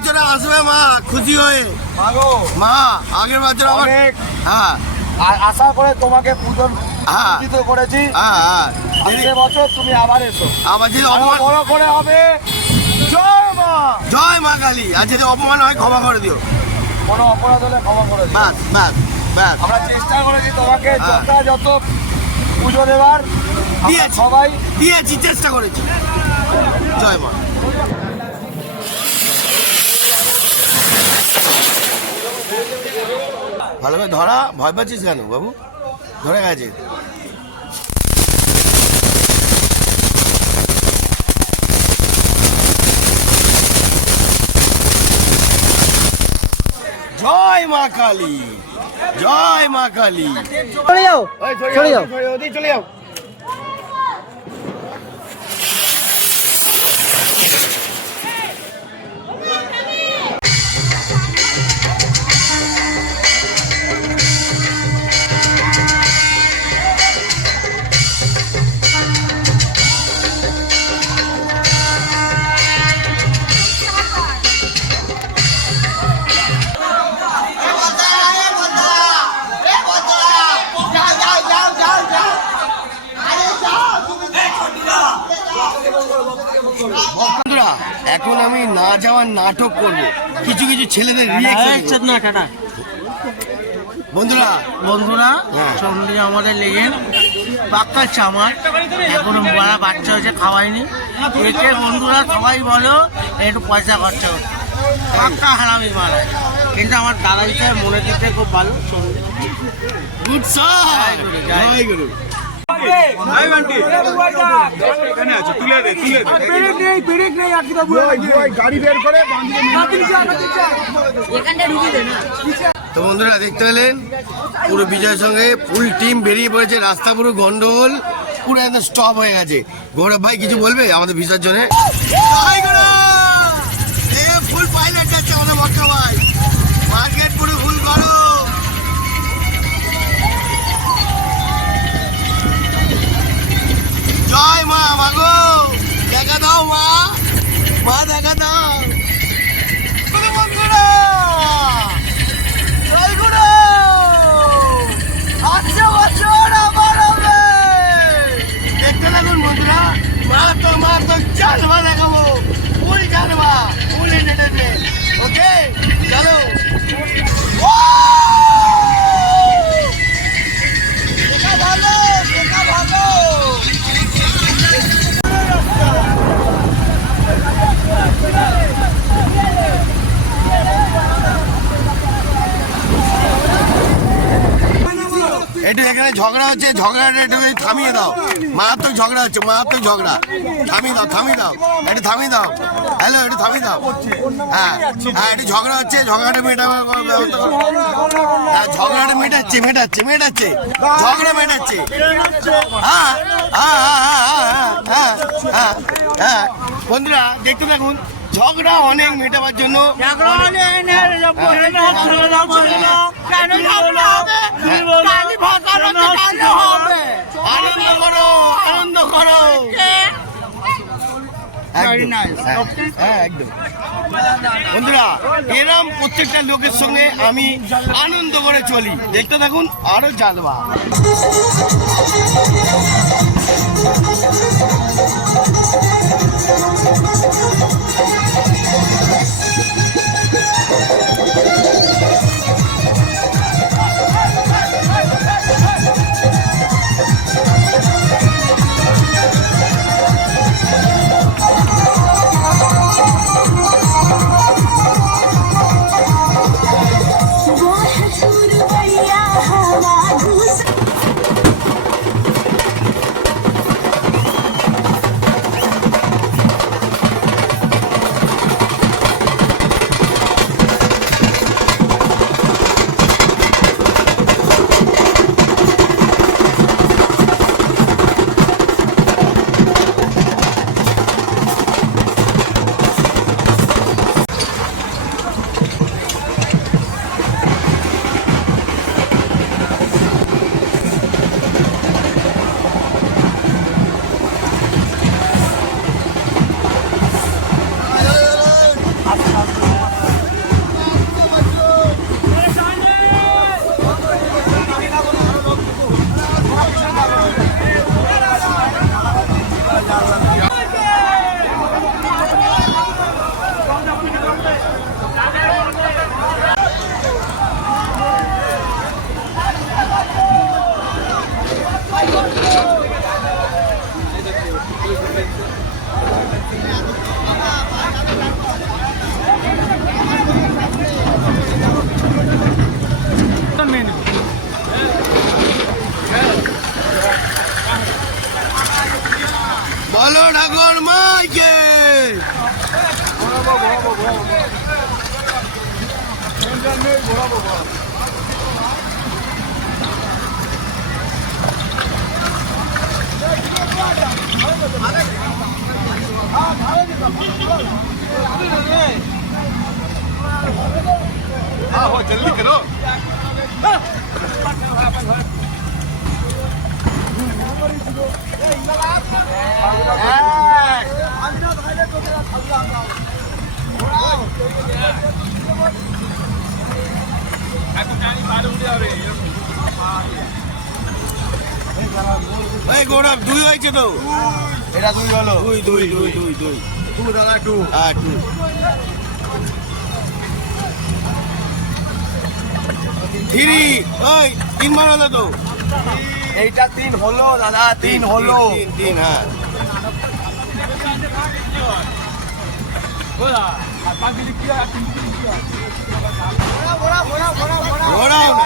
বছরে আসবে মা খুশি হয়ে। মা আগের বছর আমার হ্যাঁ আশা করে তোমাকে পূজন করেছি। আগের বছর তুমি আবার এসো, আবার যদি বড় করে হবে। জয় মা, জয় মা কালী। আর যদি অপমান হয় ক্ষমা করে দিও, কোনো অপরাধ হলে ক্ষমা করে দিও। ব্যাস ব্যাস ব্যাস। আমরা চেষ্টা করেছি তোমাকে যথাযথ পুজো দেওয়ার, সবাই দিয়েছি, চেষ্টা করেছি। জয় মা। ভালোভাবে ধরা, ভয় পাচ্ছিস কেন বাবু? ধরে গেছে। জয় মা কালী, জয় মা কালী। চলে যাও, চলে যাও, চলে যাও। বন্ধুরা এখন আমি না যাওয়ার নাটক করব, কিছু কিছু ছেলেদের রিঅ্যাকশন। বন্ধুরা বন্ধুরা সঙ্গে আমাদের লেগেন পাক্কা চামার, এখনো বড় বাচ্চা হয়েছে, খাওয়াইনি। একে বন্ধুরা সবাই বলো একটু পয়সা খরচা করতে, পাক্কা হারামি মারা। কিন্তু আমার দাদা হিসেবে মনে দিতে খুব ভালো। গুড স্যার, জয় গুরু। তো বন্ধুরা দেখতে পেলেন পুরো বিজয়ের সঙ্গে ফুল টিম বেরিয়ে পড়েছে, রাস্তা পুরো গন্ডগোল, পুরো একদম স্টপ হয়ে গেছে। গৌরব ভাই কিছু বলবে আমাদের বিসর্জনে? ফুল পাইলট যাচ্ছে আমাদের মক্কা ভাই, মার্কেট পুরো ফুল করো। জয় মা, মাগো দেখা দাও মা, মা দেখা দাও। বন্ধুরা জয় গুরু, আচ্ছা বছর আবার হবে। দেখতে থাকুন বন্ধুরা, মা তো চালবা দেখাবো, ফুল চালবা, ফুল এন্টারটেনমেন্ট। ওকে চলো। ভালো ভালো। একটু এখানে ঝগড়া হচ্ছে, ঝগড়াটা একটু থামিয়ে দাও। মারাত্মক ঝগড়া হচ্ছে, মারাত্মক ঝগড়া। থামিয়ে দাও, থামিয়ে দাও, একটু থামিয়ে দাও। হ্যালো, একটু থামিয়ে দাও। হ্যাঁ হ্যাঁ, একটু ঝগড়া হচ্ছে, ঝগড়াটা মেটাবার ব্যবস্থা করো। হ্যাঁ, ঝগড়াটা মেটাচ্ছে, মেটাচ্ছে, মেটাচ্ছে, ঝগড়া মেটাচ্ছে। হ্যাঁ হ্যাঁ হ্যাঁ হ্যাঁ হ্যাঁ। বন্ধুরা দেখতে থাকুন, ঝগড়া অনেক মেটাবার জন্য আনন্দ করো, আনন্দ করো। একদম বন্ধুরা, এরম প্রত্যেকটা লোকের সঙ্গে আমি আনন্দ করে চলি। দেখতে থাকুন, আরো জানবা। जल्दी करो এই গৌরব দুই হয়েছে তো, এটা দুই হলো দুই দুই দুই দুই দুই টু দাদা টু হ্যাঁ টু। থ্রি, ওই তিনবার হলো তো, এইটা তিন হলো দাদা তিন হলো তিন তিন হ্যাঁ। ঘোরাও না।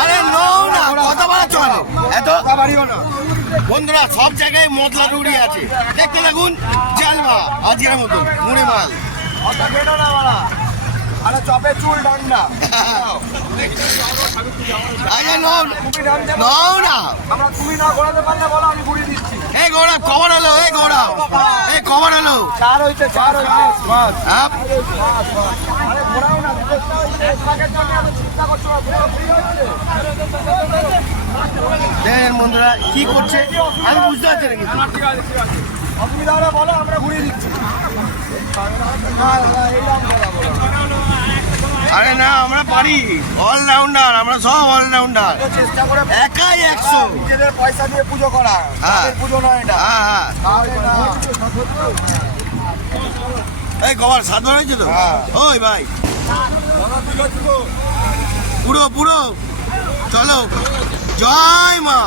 আরে নো না, কথা বলা চলো এত বন্ধুরা, সব জায়গায় মতলা রুড়ি আছে, দেখতে লাগুন জালমা আজকের মতন মুড়ে মাল। আরে চপে চুল ডান্ডা আরে নো নো না, আমরা তুমি না ঘোরাতে পারলে বলো আমি ঘুরিয়ে দিচ্ছি এই গৌরব কভার হলো, এই গৌরব এই কভার হলো চার হইছে হ্যাঁ। আরে ঘোরাও না চিন্তা করছো দেখেন বন্ধুরা কি করছে আমি বুঝতে পারছি না কিন্তু। অসুবিধা হলে বলো আমরা ঘুরিয়ে দিচ্ছি আরে না আমরা পারি, অলরাউন্ডার আমরা, সব অলরাউন্ডার, চেষ্টা করে একাই 100। নিজেদের পয়সা দিয়ে পুজো করা হ্যাঁ। তাদের পুজো নয় এটা হ্যাঁ হ্যাঁ, তাহলে না এই কভার সাত হয়েছে তো হ্যাঁ। ওই ভাই পুরো পুরো চলো, জয় মা।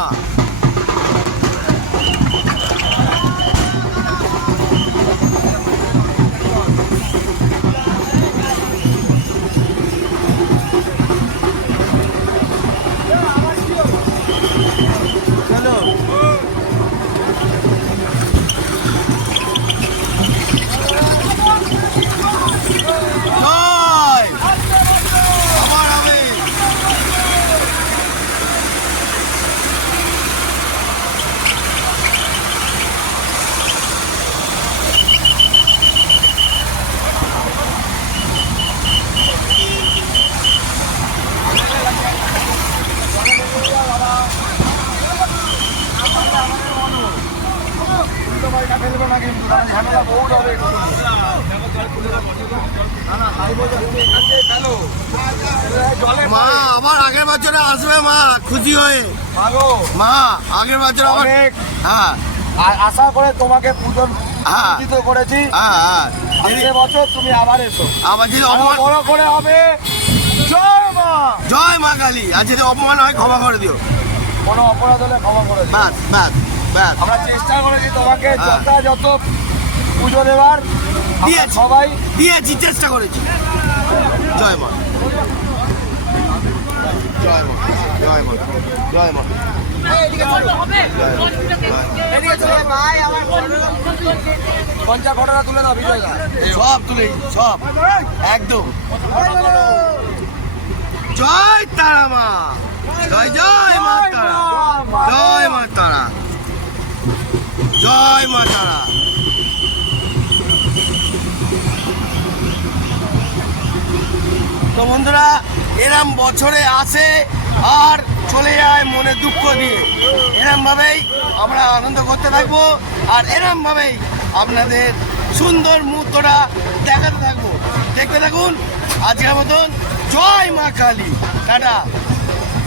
জয়, আবার হবে। ফেলবো না কিন্তু ঝামেলা বহুত হবে মা আবার আগের বছরে আসবে মা, খুশি হয়ে ভালো মা, আগের বছর আবার অনেক হ্যাঁ আশা করে তোমাকে পুজো হ্যাঁ পুজিত করেছি হ্যাঁ হ্যাঁ। আজকে বছর তুমি আবার এসো আবার যদি আরো অপমান, বড় করে হবে জয় মা জয় মা কালী, আর যদি অপমান হয় ক্ষমা করে দিও, কোনো অপরাধ হলে ক্ষমা করে দিও। ব্যাস ব্যাস ব্যাস। আমরা চেষ্টা করেছি তোমাকে হ্যাঁ। যথাযথ পুজো দেওয়ার আমরা দিয়েছি। সবাই দিয়েছি, চেষ্টা করেছি। জয় মা, জয় মা, জয় মা, জয় মা। পঞ্চাশ ঘটনা তুলে দাও বিজয় দা সব তুলে সব একদম। জয় তারা মা, জয় জয় মা তারা, জয় মা তারা, জয় মা তারা। তো বন্ধুরা, এরম বছরে আসে আর চলে যায় মনে দুঃখ দিয়ে, এরম ভাবেই আমরা আনন্দ করতে থাকবো, আর এরম ভাবেই আপনাদের সুন্দর মুহূর্তটা দেখাতে থাকবো। দেখতে থাকুন আজকের মতন। জয় মা কালী, টাটা।